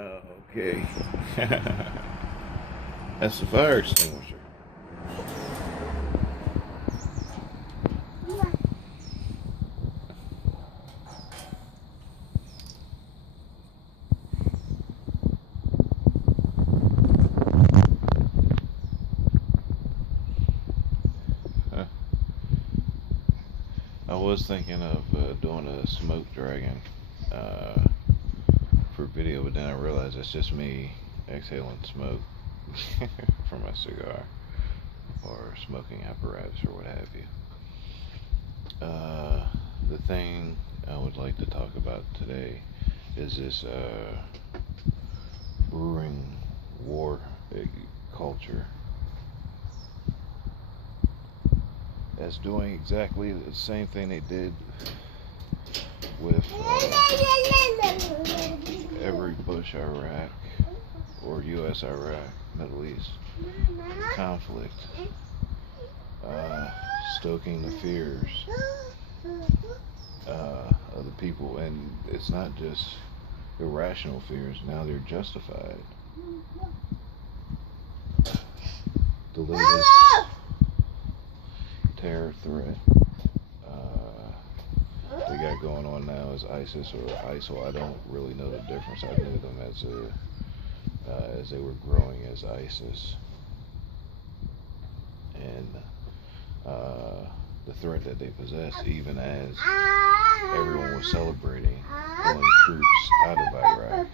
Okay. That's the fire extinguisher. I was thinking of doing a smoke dragon for video, but then I realized that's just me exhaling smoke from my cigar or smoking apparatus or what have you. The thing I would like to talk about today is this brewing war culture that's doing exactly the same thing they did with every Bush Iraq or U.S. Iraq Middle East conflict, stoking the fears of the people. And it's not just irrational fears, now they're justified. The latest terror threat they got going on now is ISIS or ISIL. I don't really know the difference. I knew them as they were growing as ISIS, and the threat that they possess, even as everyone was celebrating pulling troops out of Iraq.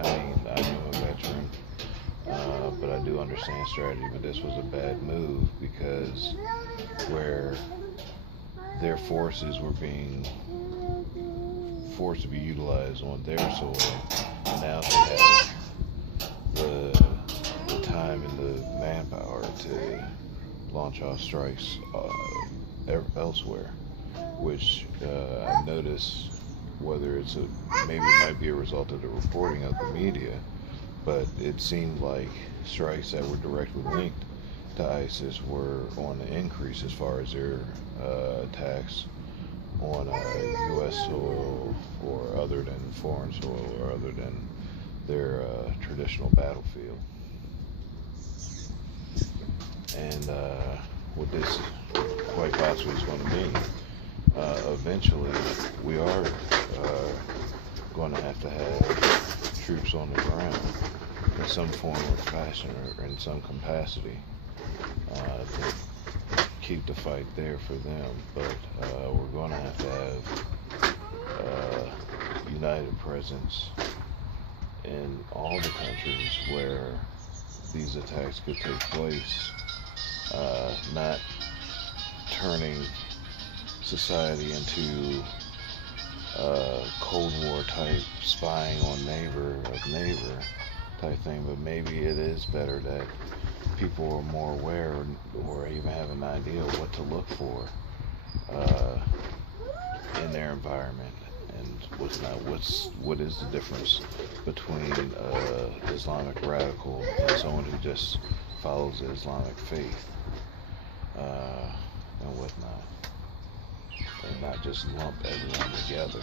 I'm a veteran, but I do understand strategy, but this was a bad move because where their forces were being forced to be utilized on their soil, and now they have the time and the manpower to launch off strikes elsewhere, which I noticed, whether maybe it might be a result of the reporting of the media, but it seemed like strikes that were directly linked to ISIS were on the increase as far as their attacks on U.S. soil or other than foreign soil or other than their traditional battlefield. And what this quite possibly is going to mean, eventually we are going to have troops on the ground in some form or fashion or in some capacity to keep the fight there for them. But we're going to have united presence in all the countries where these attacks could take place, not turning society into Cold War type spying on neighbor type thing, but maybe it is better that people are more aware or even have an idea of what to look for in their environment, and what is the difference between Islamic radical and someone who just follows the Islamic faith and whatnot, and not just lump everyone together.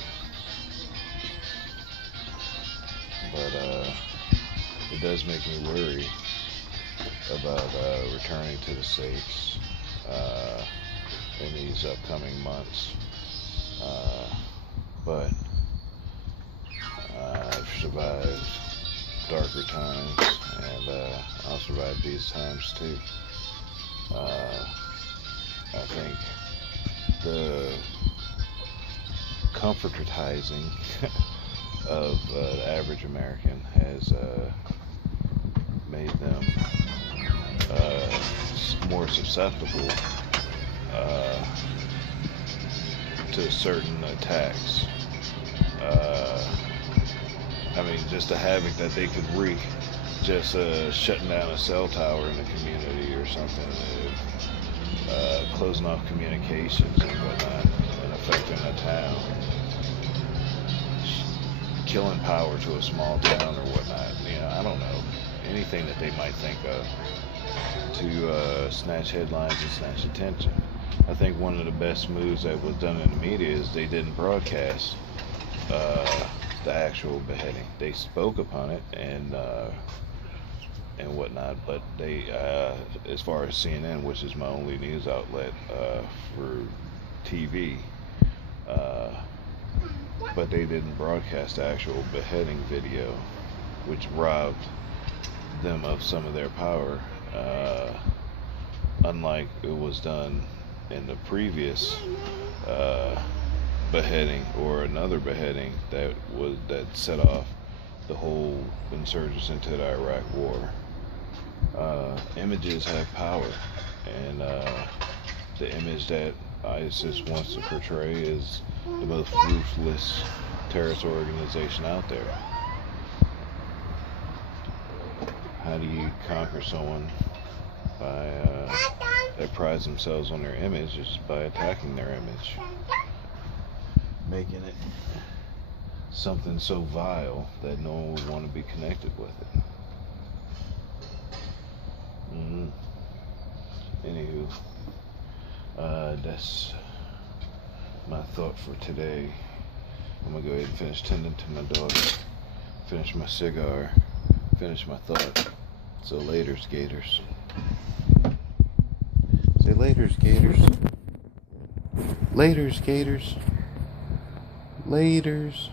But it does make me worry about returning to the States in these upcoming months. But I've survived darker times, and I'll survive these times too. I think the comfortizing of the average American has made them more susceptible to certain attacks. Just the havoc that they could wreak, just shutting down a cell tower in a community or something, closing off communications and whatnot, and affecting a town, killing power to a small town or whatnot. I don't know, anything that they might think of to snatch headlines and snatch attention. I think one of the best moves that was done in the media is they didn't broadcast the actual beheading. They spoke upon it and whatnot, but they, as far as CNN, which is my only news outlet for TV, uh, but they didn't broadcast the actual beheading video, which robbed them of some of their power, unlike it was done in the previous beheading or another beheading that set off the whole insurgence into the Iraq War. Images have power, and the image that ISIS wants to portray is the most ruthless terrorist organization out there. How do you conquer someone by that prides themselves on their image? Just by attacking their image, making it something so vile that no one would want to be connected with it. Anywho, that's my thought for today. I'm gonna go ahead and finish tending to my daughter, finish my cigar, finish my thought. So laters, gators. Say laters, gators. Laters, gators. Laters.